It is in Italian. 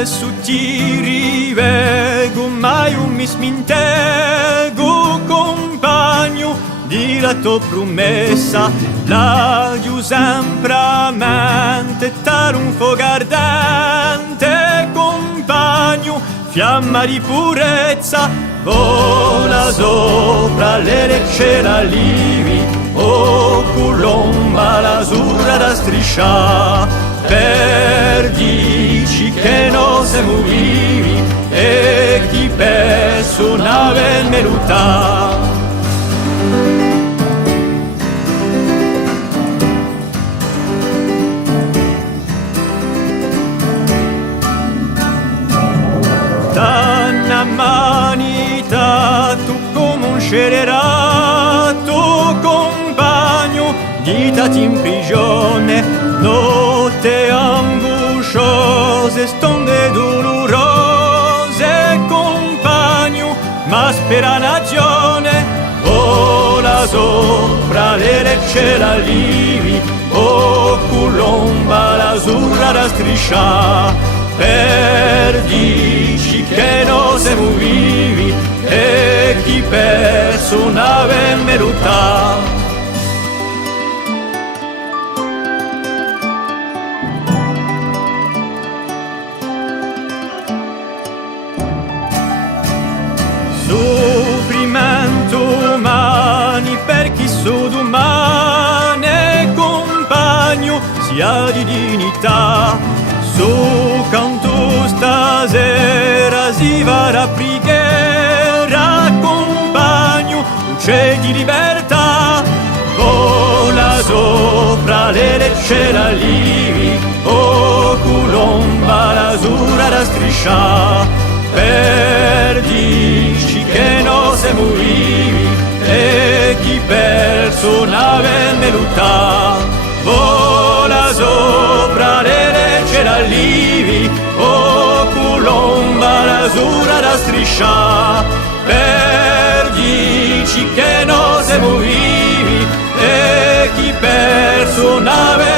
spesso ti rivego, mai un mi smintego, compagno di la tua promessa, la giù sempre a mente, un fuoco ardente, compagno, fiamma di purezza, vola sopra le recce la livi, o colomba l'azzurra da striscia, per dici che non siamo vivi e chi perso nave meluta. Tanna manita tu come un scelerato compagno, ditati in prigione, notte angosciose, stonde dolorose, compagno, ma spera nagione, vola sopra le recce la livi, o colomba l'azzurra da striscia, per dici che non siamo vivi e chi perso nave meluta. Soffrimento umani per chi su domani, compagno, sia di dignità. Su canto stasera si va la preghiera, compagno, luce di libertà. Vola sopra le recce la livi, o colomba l'azzurra da striscia, per dici che non siamo vivi e chi perso nave meluta. Vola sopra le recce la livi, o colomba l'azzurra da striscia, per dici che non siamo vivi e chi perso nave